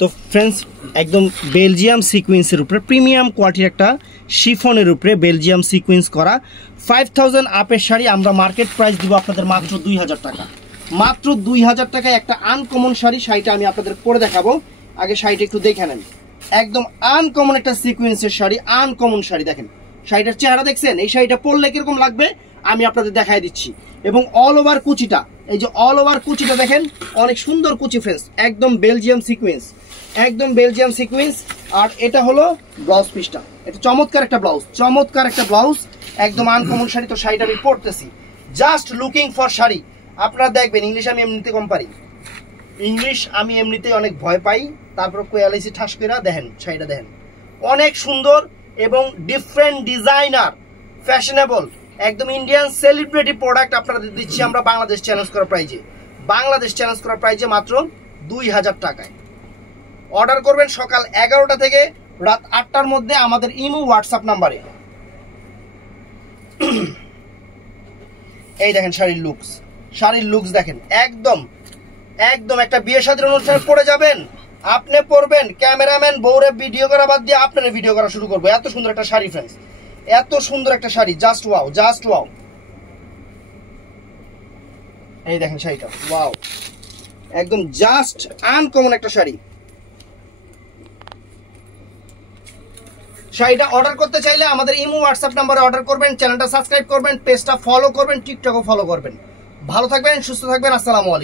তো ফ্রেন্ডস একদম বেলজিয়াম সিকোয়েন্সের উপরে প্রিমিয়াম কোয়ালিটির একটা শিফনের উপরে বেলজিয়াম সিকোয়েন্স করা 5000 আপের শাড়ি আমরা মার্কেট প্রাইস দিব আপনাদের মাত্র 2000 টাকা। মাত্র 2000 টাকায় একটা আনকমন শাড়িটা আমি আপনাদের পরে দেখাবো। আগে শাড়িটা একটু দেখে নেন, একদম আনকমন একটা সিকোয়েন্সের শাড়ি, আনকমন শাড়ি। দেখেন শাড়িটার চেহারা দেখছেন, এই শাড়িটা পরলে কিরকম লাগবে আমি আপনাদের দেখাই দিচ্ছি। এবং অল ওভার কুচিটা, এই যে অল ওভার কুচিটা দেখেন, অনেক সুন্দর কুচি ফ্রেন্ডস, একদম বেলজিয়াম সিকোয়েন্স, একদম বেলজিয়াম সিকোয়েন্স। আর এটা হলো ব্লাউজ পিসটা, এটা চমৎকার একটা ব্লাউজ, চমৎকার একটা ব্লাউজ, একদম আনকমন শাড়ি। তো শাড়িটা আমি পরতেছি, জাস্ট লুকিং ফর শাড়ি। আপনারা দেখবেন ইংলিশ আমি এমনিতে কম পারি, ইংলিশ আমি এমনিতেই অনেক ভয় পাই, তারপর কোয়ালিটি ঠাস করে দেখেন শাড়িটা, দেখেন অনেক সুন্দর এবং ডিফারেন্ট ডিজাইনার, ফ্যাশনেবল, একদম ইন্ডিয়ান সেলিব্রিটি প্রোডাক্ট আপনাদের দিচ্ছি আমরা বাংলাদেশ চ্যালেঞ্জ করা প্রাইজে, বাংলাদেশ চ্যালেঞ্জ করা প্রাইজে মাত্র 2000 টাকায়। অর্ডার করবেন সকাল 11টা থেকে রাত 8টার মধ্যে আমাদের ইমো হোয়াটসঅ্যাপ নাম্বারে। এই দেখেন শাড়ির লুকস, শাড়ির লুকস দেখেন, একদম একদম একটা বিয়ে শাদীর অনুষ্ঠানে পড়ে যাবেন, আপনি পরবেন, ক্যামেরাম্যান বউরে ভিডিও করা বাদ দিয়ে আপনারা ভিডিও করা শুরু করবো। এত সুন্দর একটা শাড়ি ফ্রেন্ডস, এত সুন্দর একটা sari, just wow, just wow. এই দেখেন শাড়িটা, ওয়াও, একদম জাস্ট আনকমন একটা শাড়ি। শাড়িটা অর্ডার করতে চাইলে আমাদের ইমো হোয়াটসঅ্যাপ নাম্বারে অর্ডার করবেন, চ্যানেলটা সাবস্ক্রাইব করবেন, পেজটা ফলো করবেন, টিকটকও ফলো করবেন। ভালো থাকবেন, সুস্থ থাকবেন, আসসালামু আলাইকুম।